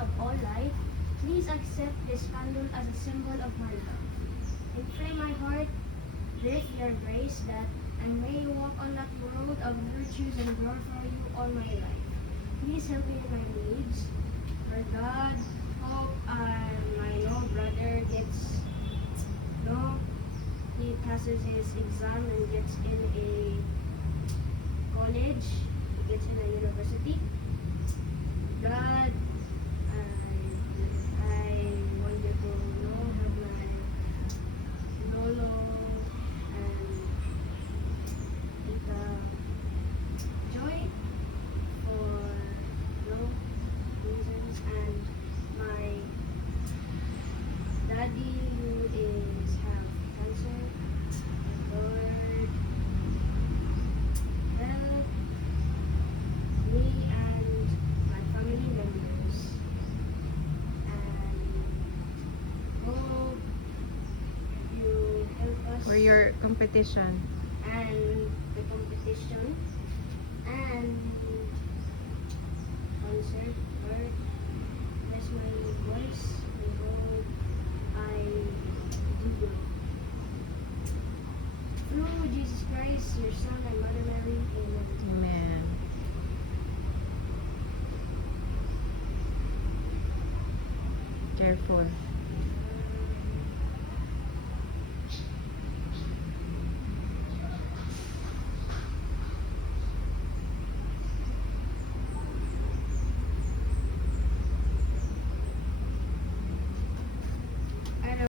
of all life, please accept this candle as a symbol of my love. Inflame my heart with your grace that I may walk on that road of virtues and glorify you all my life. Please help me in my needs. For God, hope my brother gets he passes his exam and gets in a college, he gets in a university. God, I want you to have my lolo and tita Joy for reasons, and my daddy who is have cancer. Lord, help me and my family members, and hope you help us For your competition. and the competition and concert. Lord, bless my voice and hope I do grow. Through Jesus Christ, your Son and Mother Mary, amen. Amen. Careful.